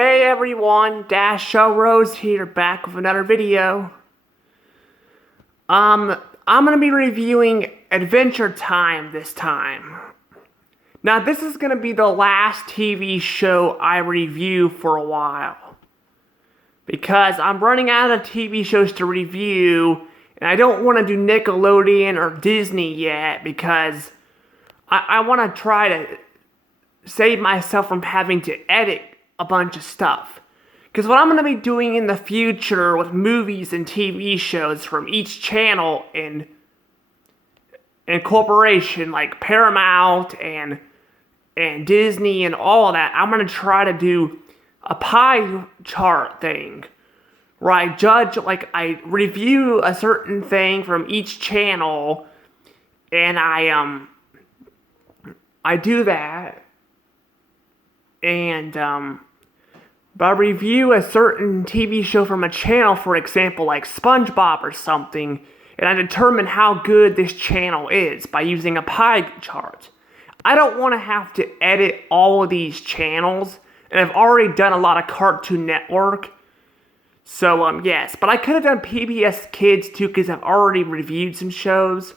Hey everyone, Dash Show Rose here, back with another video. I'm gonna be reviewing Adventure Time this time. Now this is gonna be the last TV show I review for a while. Because I'm running out of TV shows to review, and I don't want to do Nickelodeon or Disney yet, because I want to try to save myself from having to edit a bunch of stuff. Because what I'm going to be doing in the future with movies and TV shows from each channel and corporation like Paramount and Disney and all of that, I'm going to try to do a pie chart thing where I review a certain thing from each channel, and I do that, and but I review a certain TV show from a channel, for example, like SpongeBob or something, and I determine how good this channel is by using a pie chart. I don't want to have to edit all of these channels, and I've already done a lot of Cartoon Network, so yes, but I could have done PBS Kids too, because I've already reviewed some shows.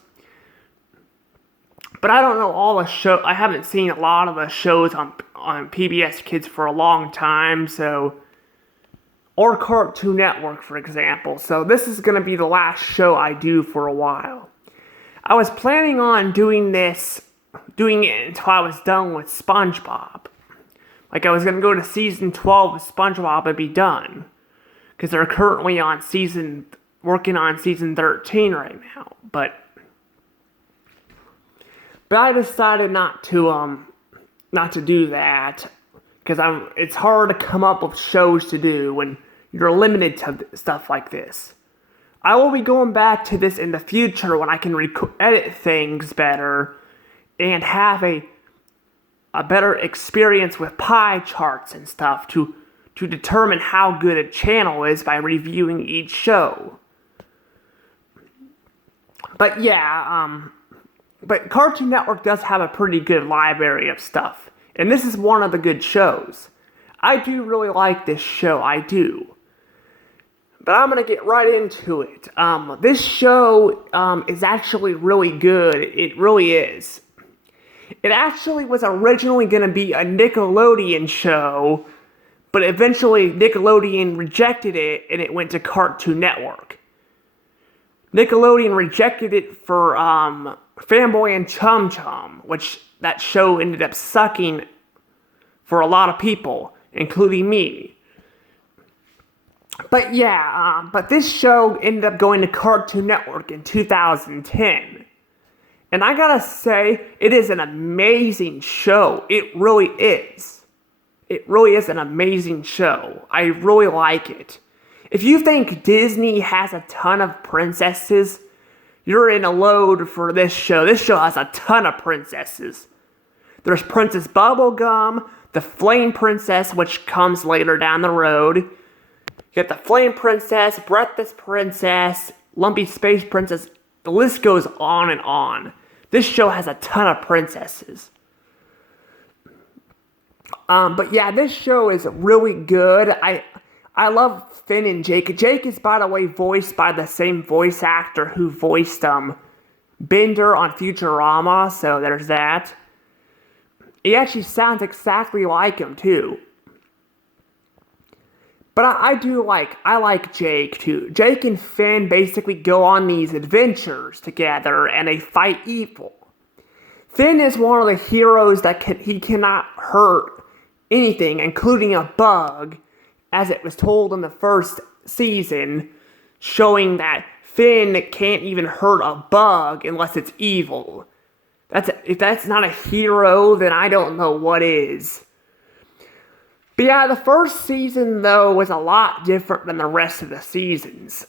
But I don't know all the shows. I haven't seen a lot of the shows on PBS Kids for a long time, so, or Cartoon Network, for example. So this is going to be the last show I do for a while. I was planning on doing it until I was done with SpongeBob. Like, I was going to go to season 12 of SpongeBob and be done, because they're currently working on season 13 right now. But I decided not to do that, because it's hard to come up with shows to do when you're limited to stuff like this. I will be going back to this in the future when I can edit things better and have a better experience with pie charts and stuff to determine how good a channel is by reviewing each show. But yeah, but Cartoon Network does have a pretty good library of stuff, and this is one of the good shows. I do really like this show, I do. But I'm gonna get right into it. This show is actually really good. It really is. It actually was originally gonna be a Nickelodeon show, but eventually Nickelodeon rejected it and it went to Cartoon Network. Nickelodeon rejected it for Fanboy and Chum Chum, which that show ended up sucking for a lot of people, including me. But yeah, but this show ended up going to Cartoon Network in 2010. And I gotta say, it is an amazing show. It really is. It really is an amazing show. I really like it. If you think Disney has a ton of princesses, you're in a load for this show. This show has a ton of princesses. There's Princess Bubblegum, the Flame Princess, which comes later down the road. You get the Flame Princess, Breathless Princess, Lumpy Space Princess. The list goes on and on. This show has a ton of princesses. But yeah, this show is really good. I love Finn and Jake. Jake is, by the way, voiced by the same voice actor who voiced Bender on Futurama, so there's that. He actually sounds exactly like him, too. But I like Jake, too. Jake and Finn basically go on these adventures together, and they fight evil. Finn is one of the heroes that he cannot hurt anything, including a bug, as it was told in the first season, showing that Finn can't even hurt a bug unless it's evil. If that's not a hero, then I don't know what is. But yeah, the first season, though, was a lot different than the rest of the seasons.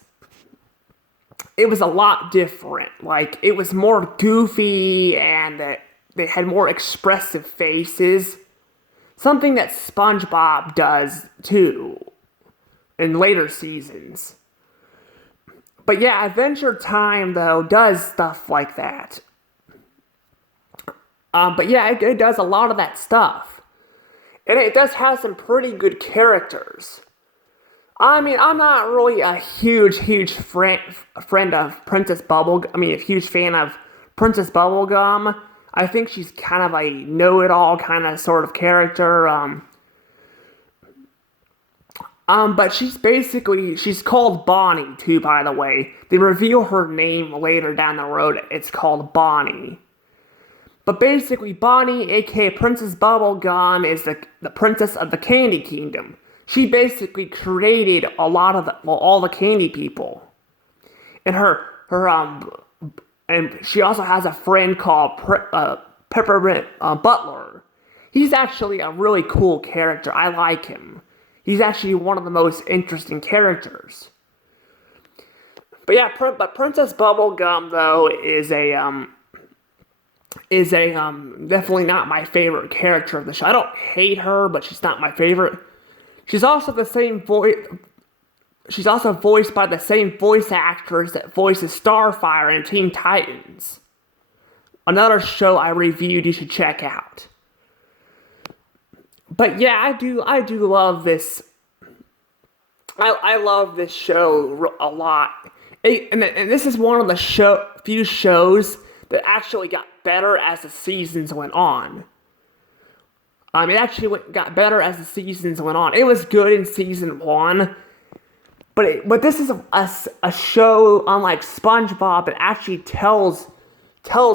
It was a lot different. Like, it was more goofy, and they had more expressive faces. Something that SpongeBob does, too, in later seasons. But yeah, Adventure Time, though, does stuff like that. But yeah, it does a lot of that stuff. And it does have some pretty good characters. I mean, I'm not really a huge friend of Princess Bubblegum. I mean, a huge fan of Princess Bubblegum. I think she's kind of a know-it-all kind of sort of character. But she's called Bonnie too, by the way. They reveal her name later down the road. It's called Bonnie. But basically, Bonnie, aka Princess Bubblegum, is the princess of the Candy Kingdom. She basically created a lot of all the candy people. And and she also has a friend called Peppermint Butler. He's actually a really cool character. I like him. He's actually one of the most interesting characters. But yeah, but Princess Bubblegum though is definitely not my favorite character of the show. I don't hate her, but she's not my favorite. She's also the same voice. She's also voiced by the same voice actress that voices Starfire in Teen Titans. Another show I reviewed you should check out. But yeah, I do love this. I love this show a lot. And this is one of the few shows that actually got better as the seasons went on. It actually got better as the seasons went on. It was good in season 1, but this is a show unlike SpongeBob that actually tells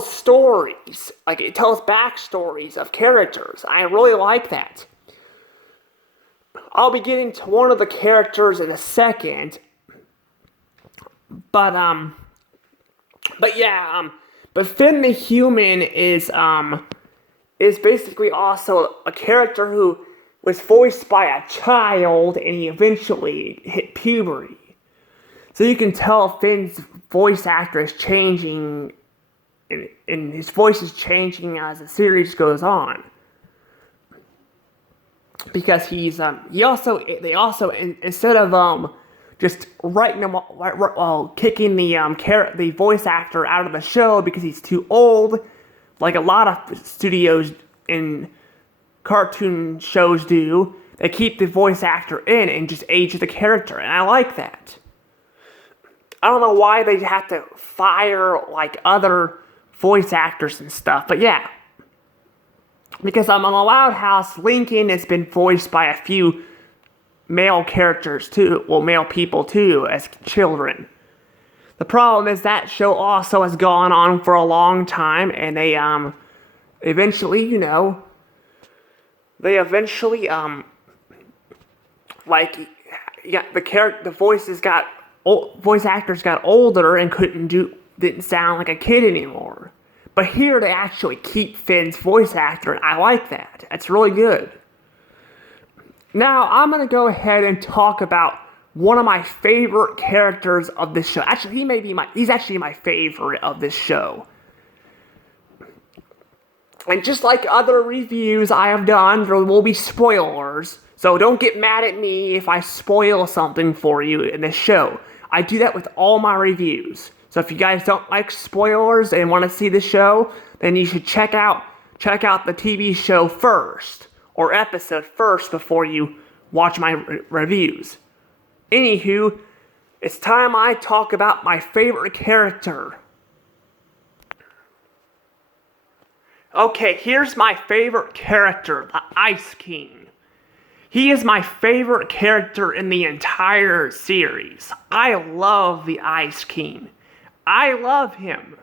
stories. Like, it tells backstories of characters. I really like that. I'll be getting to one of the characters in a second, but Finn the Human is basically also a character who was voiced by a child, and he eventually hit puberty. So you can tell Finn's voice actor is changing, and his voice is changing as the series goes on. Because they also instead of just writing him, kicking the voice actor out of the show because he's too old, like a lot of studios in cartoon shows do, they keep the voice actor in and just age the character, and I like that. I don't know why they have to fire like other voice actors and stuff, but yeah. Because on the Loud House, Lincoln has been voiced by a few male characters too, male people too, as children. The problem is that show also has gone on for a long time, and they eventually, voice actors got older and didn't sound like a kid anymore. But here they actually keep Finn's voice actor, and I like that. That's really good. Now, I'm going to go ahead and talk about one of my favorite characters of this show. Actually, he's actually my favorite of this show. And just like other reviews I have done, there will be spoilers. So don't get mad at me if I spoil something for you in this show. I do that with all my reviews. So if you guys don't like spoilers and want to see the show, then you should check out the TV show first, or episode first, before you watch my reviews. Anywho, it's time I talk about my favorite character. Okay, here's my favorite character, the Ice King. He is my favorite character in the entire series. I love the Ice King. I love him.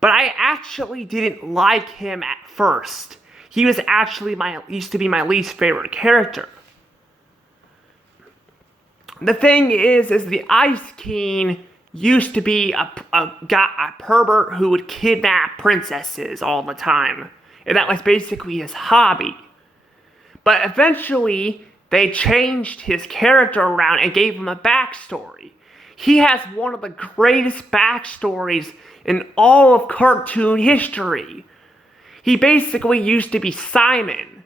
But I actually didn't like him at first. He was actually used to be my least favorite character. The thing is the Ice King used to be a pervert who would kidnap princesses all the time. And that was basically his hobby. But eventually, they changed his character around and gave him a backstory. He has one of the greatest backstories in all of cartoon history. He basically used to be Simon.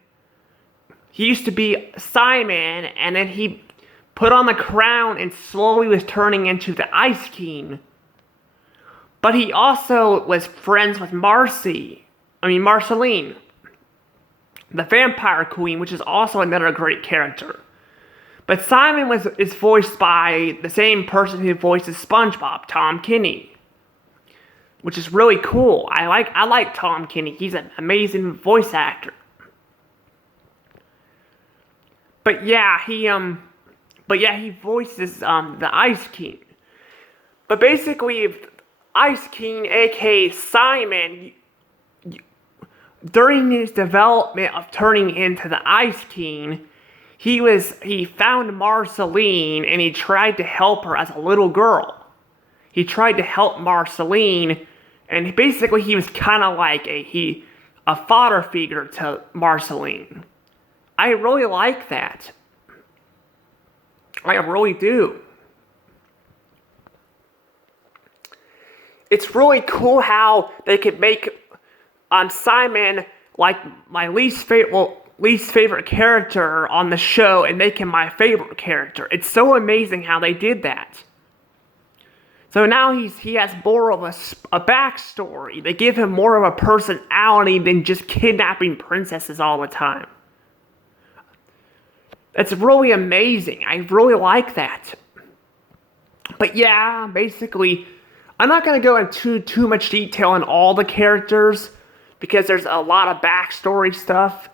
And then he put on the crown and slowly was turning into the Ice King. But he also was friends with Marceline. the Vampire Queen, which is also another great character. But Simon is voiced by the same person who voices SpongeBob, Tom Kenny, which is really cool. I like Tom Kenny. He's an amazing voice actor. But yeah, he voices the Ice King. But basically, Ice King, aka Simon, during his development of turning into the Ice King, he found Marceline and he tried to help her as a little girl. He tried to help Marceline, and basically he was kind of like a father figure to Marceline. I really like that. I really do. It's really cool how they could make Simon like my least favorite character on the show and make him my favorite character. It's so amazing how they did that. So now he has more of a backstory. They give him more of a personality than just kidnapping princesses all the time. That's really amazing. I really like that. But yeah, basically, I'm not going to go into too much detail on all the characters because there's a lot of backstory stuff.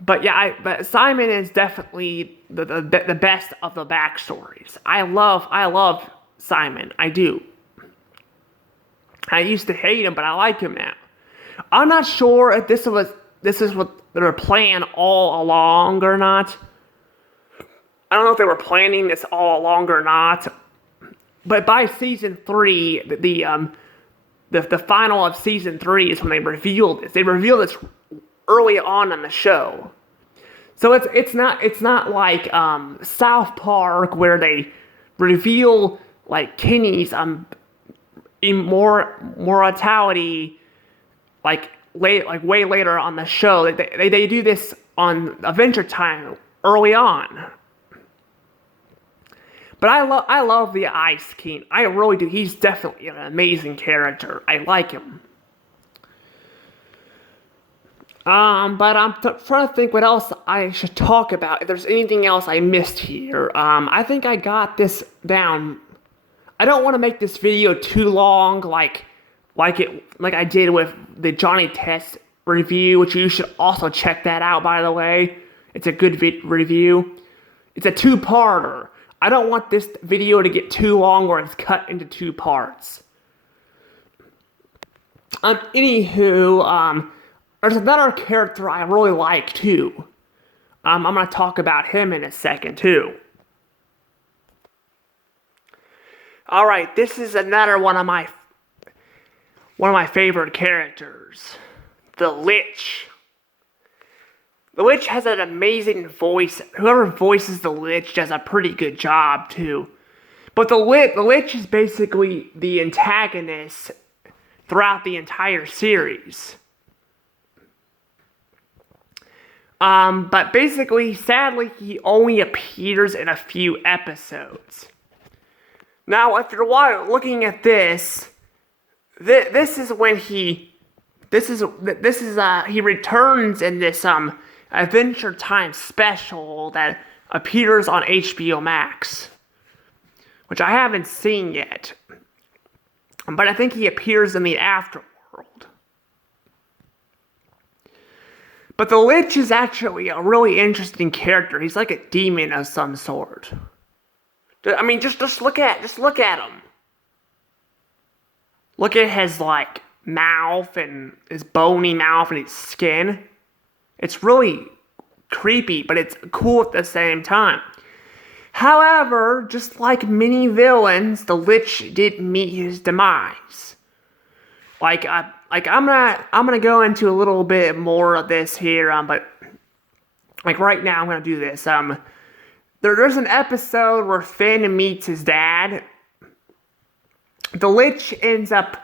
But yeah, but Simon is definitely the best of the backstories. I love Simon. I do. I used to hate him, but I like him now. I'm not sure if this is what they were planning all along or not. I don't know if they were planning this all along or not. But by season 3, the final of season 3 is when they revealed this. They revealed this early on in the show. So it's not like South Park where they reveal like Kenny's immortality like way later on the show. They do this on Adventure Time early on. But I love the Ice King. I really do. He's definitely an amazing character. I like him. But I'm trying to think what else I should talk about. If there's anything else I missed here. I think I got this down. I don't want to make this video too long, like I did with the Johnny Test review, which you should also check that out, by the way. It's a good review. It's a two-parter. I don't want this video to get too long or it's cut into 2 parts. Anywho, there's another character I really like too. I'm going to talk about him in a second too. Alright, this is another one of my favorite characters. The Lich. The Lich has an amazing voice. Whoever voices the Lich does a pretty good job, too. But the Lich is basically the antagonist throughout the entire series. But basically, sadly, he only appears in a few episodes. Now, if you're looking at this, this is when he returns in this, Adventure Time special that appears on HBO Max, which I haven't seen yet, but I think he appears in the Afterworld. But the Lich is actually a really interesting character. He's like a demon of some sort. I mean, just look at him. Look at his like mouth and his bony mouth and his skin. It's really creepy, but it's cool at the same time. However, just like many villains, the Lich did meet his demise. I'm gonna go into a little bit more of this here, but like right now I'm gonna do this. There's an episode where Finn meets his dad. The Lich ends up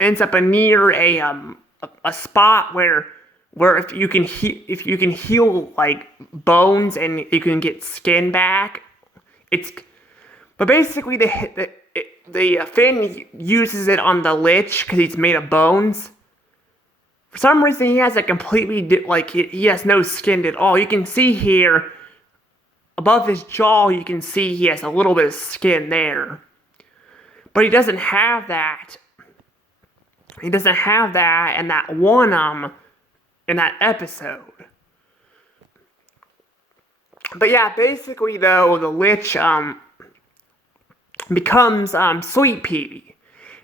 near a spot where if you can heal like bones and you can get skin back. But basically the Finn uses it on the Lich because he's made of bones For some reason, he has a completely, like, he has no skin at all. You can see here, above his jaw, you can see he has a little bit of skin there. But he doesn't have that. He doesn't have that in that one, in that episode. But yeah, basically though, the Lich, becomes, Sweet Pea.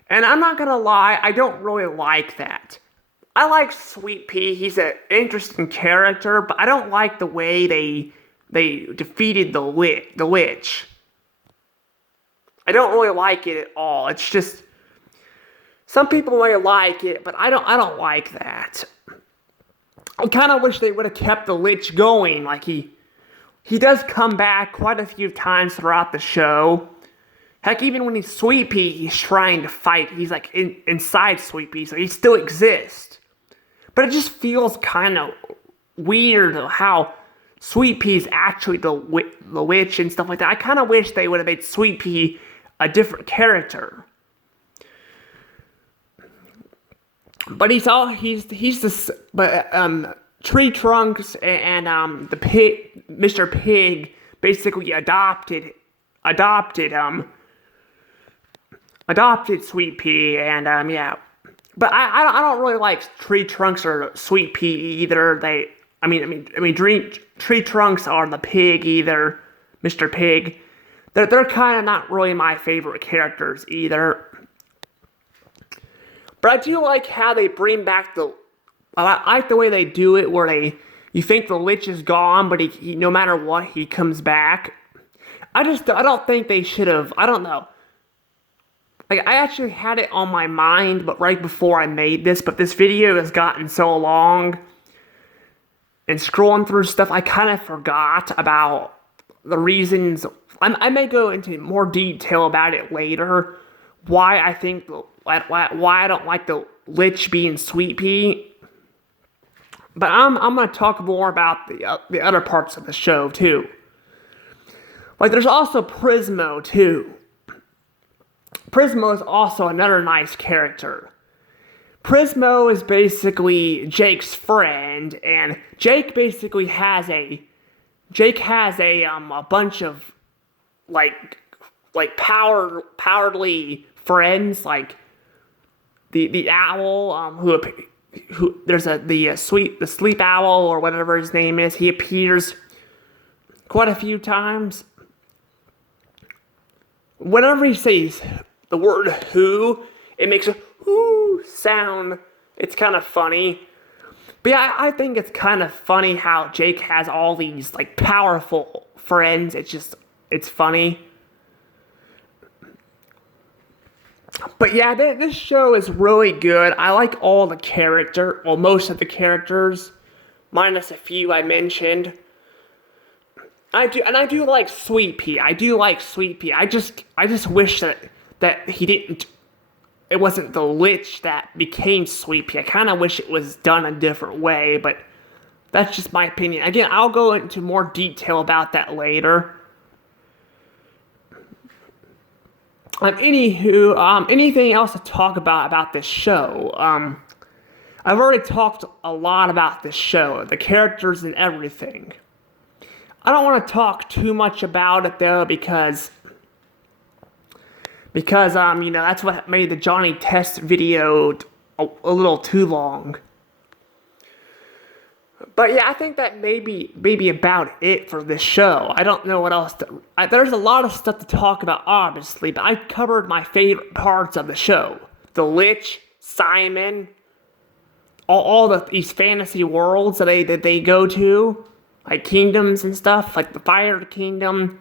And I'm not gonna lie, I don't really like that. I like Sweet Pea, he's an interesting character, but I don't like the way they defeated the Lich. I don't really like it at all. It's just, some people may like it, but I don't like that. I kind of wish they would have kept the Lich going. Like, he does come back quite a few times throughout the show. Heck, even when he's Sweet Pea, he's trying to fight. He's like inside Sweet Pea, so he still exists. But it just feels kind of weird how Sweet Pea is actually the Lich and stuff like that. I kind of wish they would have made Sweet Pea a different character. But Tree Trunks and the pig, Mr. Pig, basically adopted Sweet Pea, and yeah. But I don't really like Tree Trunks or Sweet Pea either. Tree Trunks are the pig either, Mr. Pig. They're kind of not really my favorite characters either. But I do like how they bring back I like the way they do it, where you think the Lich is gone, but he no matter what, he comes back. I don't think they should have, I don't know. Like, I actually had it on my mind, but right before I made this, but this video has gotten so long, and scrolling through stuff, I kind of forgot about the reasons. I may go into more detail about it later, why I don't like the Lich being Sweet Pea. But I'm going to talk more about the other parts of the show, too. Like, there's also Prismo, too. Prismo is also another nice character. Prismo is basically Jake's friend, and Jake basically has a bunch of like powerly friends, like the owl, who there's the sleep owl or whatever his name is. He appears quite a few times. Whenever he says the word "who," it makes a "whoo" sound. It's kind of funny. But yeah, I think it's kind of funny how Jake has all these like powerful friends. It's funny. But yeah, this show is really good. I like most of the characters, minus a few I mentioned. I do like Sweet Pea. I just wish that he didn't. It wasn't the Lich that became Sweet Pea. I kind of wish it was done a different way, but that's just my opinion. Again, I'll go into more detail about that later. Anywho, anything else to talk about this show? I've already talked a lot about this show, the characters and everything. I don't want to talk too much about it though, because that's what made the Johnny Test video a little too long. But yeah, I think that maybe about it for this show. I don't know what else there's a lot of stuff to talk about, obviously, but I covered my favorite parts of the show. The Lich, Simon, all these fantasy worlds that they go to, like kingdoms and stuff, like the Fire Kingdom.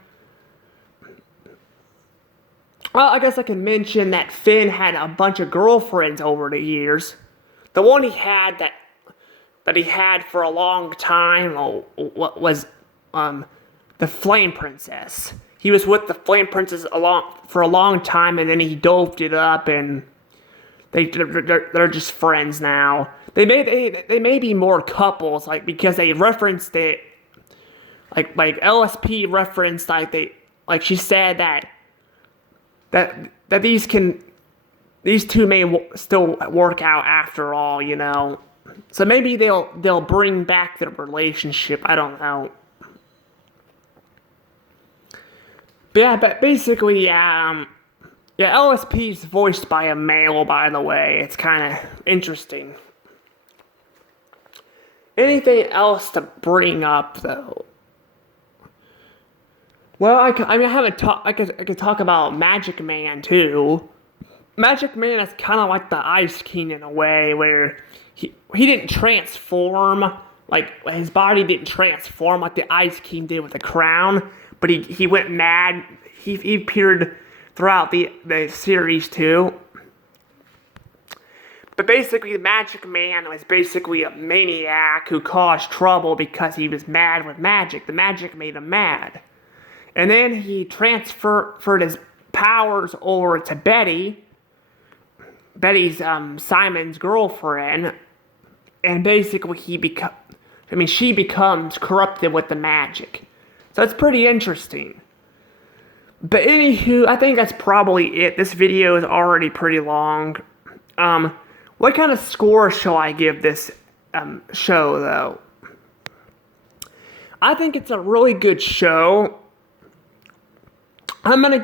Well, I guess I can mention that Finn had a bunch of girlfriends over the years. The one he had that he had for a long time was the Flame Princess. He was with the Flame Princess for a long time, and then he doped it up, and they're just friends now. They may be more couples, like, because they referenced it, like LSP referenced, she said that these two may still work out after all, you know. So maybe they'll bring back their relationship. I don't know. But yeah, but basically, yeah, LSP is voiced by a male, by the way. It's kind of interesting. Anything else to bring up, though? Well, I haven't talked. I could talk about Magic Man too. Magic Man is kind of like the Ice King in a way, where he didn't transform, like his body didn't transform like the Ice King did with the crown, but he went mad. He appeared throughout the series too. But basically, the Magic Man was basically a maniac who caused trouble because he was mad with magic. The magic made him mad. And then he transferred his powers over to Betty. Betty's Simon's girlfriend. And basically she becomes corrupted with the magic. So it's pretty interesting. But anywho, I think that's probably it. This video is already pretty long. What kind of score shall I give this show, though? I think it's a really good show. I'm gonna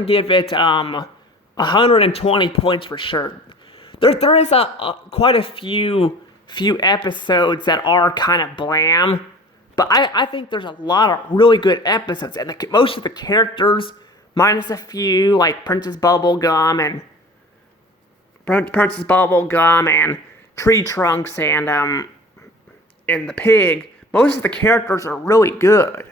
give it 120 points for sure. There is quite a few episodes that are kind of bland, but I think there's a lot of really good episodes, and most of the characters, minus a few like Princess Bubblegum and Tree Trunks and the pig, most of the characters are really good.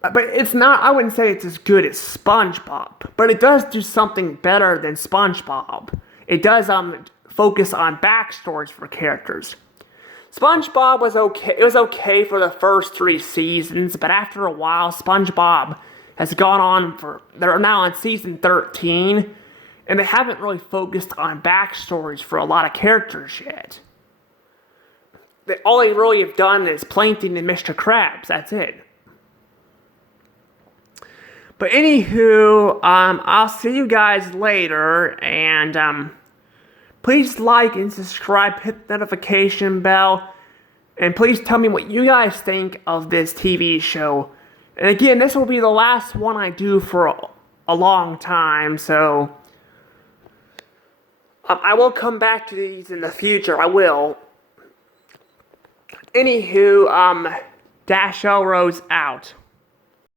But it's not, I wouldn't say it's as good as SpongeBob, but it does do something better than SpongeBob. It does focus on backstories for characters. SpongeBob was okay. It was okay for the first 3 seasons, but after a while, SpongeBob has gone on they're now on season 13, and they haven't really focused on backstories for a lot of characters yet. All they really have done is Plankton and Mr. Krabs, that's it. But anywho, I'll see you guys later, and please like and subscribe, hit the notification bell, and please tell me what you guys think of this TV show. And again, this will be the last one I do for a long time, so I will come back to these in the future, I will. Anywho, Dash Elrose out.